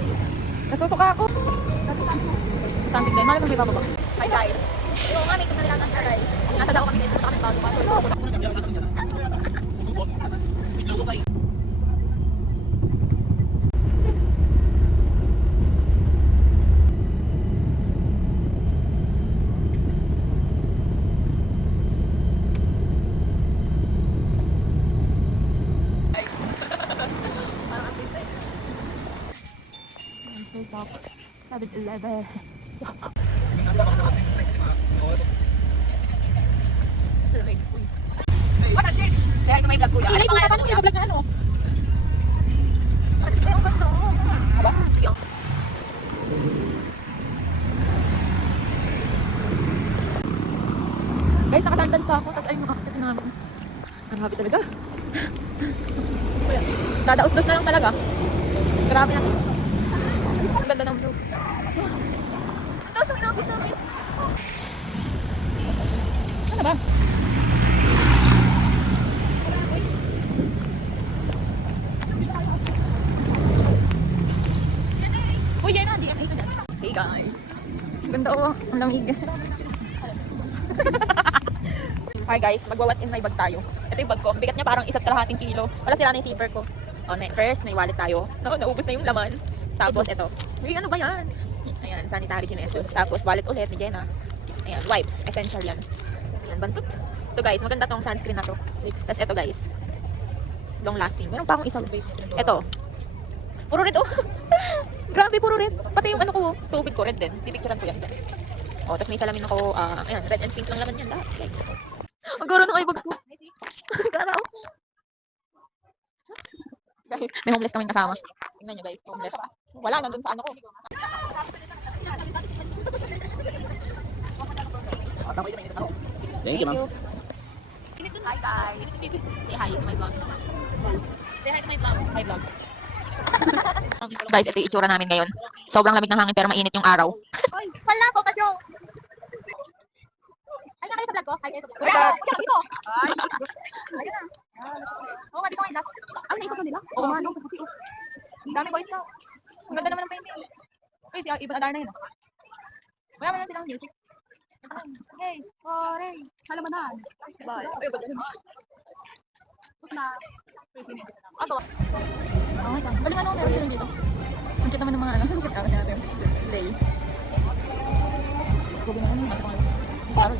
guys. Nasusuka ako. Something din. Malamang may bababa. Hi guys. Yung nga, may ito na nilatas na guys. Nasa daw kami guys. Punta kami bago. Kaso ito ako. Stop. 7-Eleven. What a shit! Say hi to my vlog, kuya. Ano pangalan mo, kuya? Vlog na ano? Sakit kayo ang ganito. Aba? Yo. Guys, nakasandals pa ako. Tapos ayun, nakakakit na namin. Grabe talaga. Dadaos-dos na lang talaga. Grabe na. Ang ganda ng view. Tapos ang inabot namin. Ano ba? Uy, yan na. DMA ko dyan. Hey guys. Ganda oh. Ang lamig. Hi guys. Magwa-what's in my bag tayo. Ito yung bag ko. Bigat niya parang 1.5 kilo. Wala sila na yung zipper ko. Oh, first, may wallet tayo. Naubos na yung laman. Tapos ito. Uy, ano ba yan? Ayan, sanitary kineso. Tapos wallet ulit ni Jenna. Ayan, wipes. Essential yan. Ayan, bantot. Ito guys, maganda tong sunscreen na to. Tapos ito guys. Long lasting. Meron pa akong isa. Ito. Puro red oh. Grabe, puro red. Pati yung ano ko, tubig ko, red din. Pipicturean ko yan. Oh, tapos may salamin ako. Ayan, red and pink lang laman yan lahat guys. Ang garo na kayo bag ko. Garaw. Guys, may homeless kaming kasama. Tingnan nyo guys, homeless. Wala, nandun sa ano ko. Thank you, ma'am. Hi guys. Say hi to my vlog. Say hi to my vlog. Hi vlog. Guys, ito yung itsura namin ngayon. Sobrang lamig ng hangin pero mainit yung araw. Ay, wala po ka, Joe. Ay, na kayo sa vlog ko. Ay, kayo sa vlog ko. Ay, dito. Ay, ayun na. Oo, nga dito ngayon. Ang naikot na nila? Oo, nga, no. Ang dami boys na. Ang ganda naman ng painting. Uy, iba na na yun. Wala mo lang silang music. Hey, hooray. Halamanan. Bye. Ay, ganda naman. Tapos na. Ato. Oo, isa. Galing ano, meron sila dito. Ang cute naman ng mga ano. Ang cute natin. Slay. Gugin na ano. Masok na. Masarap.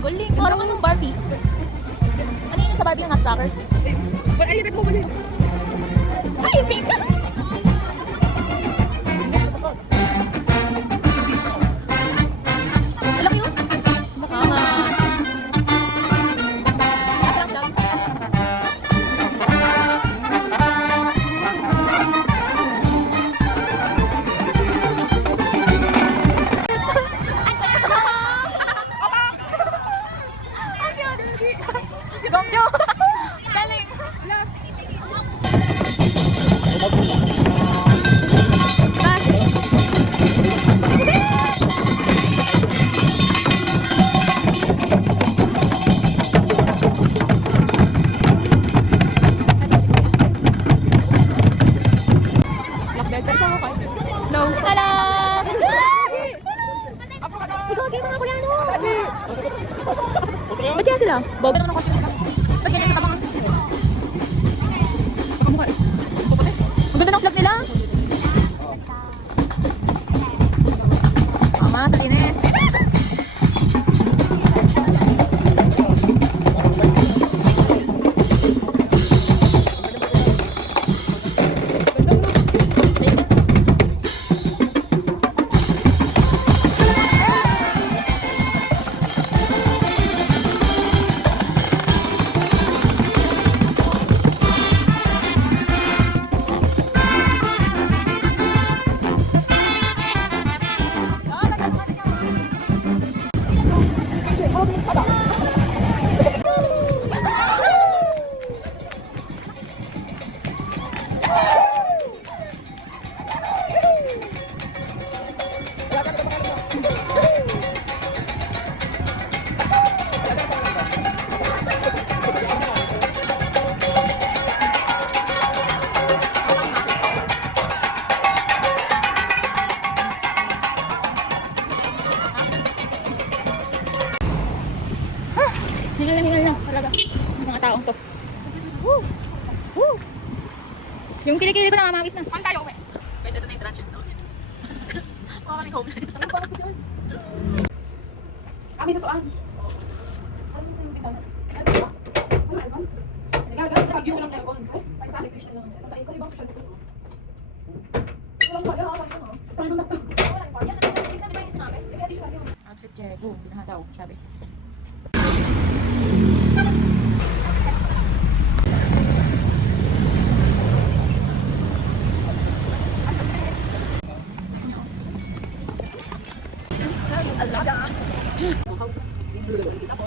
Galing. Parang anong Barbie. Ano yun sa Barbie yung nutcrackers? Ay, lipat mo ba yun? Ay, pink! Alam yun? Mukha. Gongjo! Galing! Blackbird siya mo kayo? No. Hala! Ikaw, kayo mga Koreano! Ba't kaya sila? Boga naman ako siya. Ba't kaya sa tabangan? Pakamukha eh. Ang ganda ng vlog nila. Mama, sa linis. Yung kilikili ko namamawis na. Saan tayo uwi? Guys, ito na yung transit ko. Mukha kaming homeless. Kami totoo. Nagagawin mo lang na yun. Ay, sa akin, lang. Patay ko, ibang siya dito. Walang kaya, hawan ko, no? Walang kaya. Yan, na-release na, di ba yung sinabi? Di ba yung sinabi? Outfit check. Boom, pinahataw, sabi.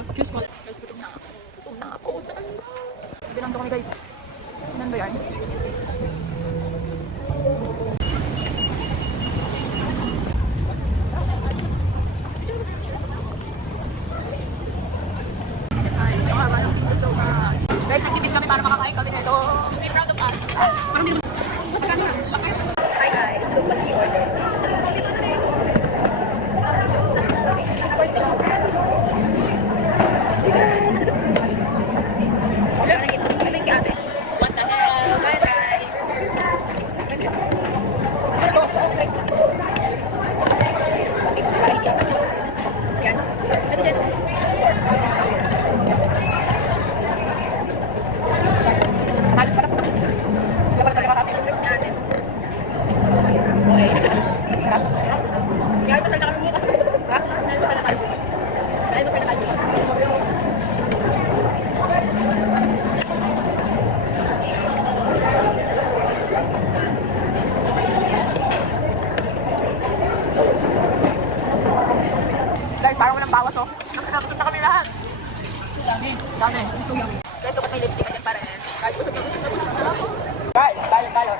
Diyos ko, guys, gutom na ako. Gutom na ako. Binando kami, guys. Binando yan. Ay, sama ng people so much. Guys, nagtipid kami para makakain kami nito. Be proud of us. Hi guys, look what we ordered. What the hell? Bye bye. Yan. Ito dyan. Halos parang dapat talaga makapit yung drinks natin. Okay. Sarap. Kaya pa kami muna. Ha? Dahil pa kalakal. Dahil pa kalakal. Guys, parang walang bawas oh. Nakakabusog na kami lahat. Dami. Dami. So yummy. Guys, dapat may lipstick ganyan pa rin. Guys, busog na ako. Guys, tayo.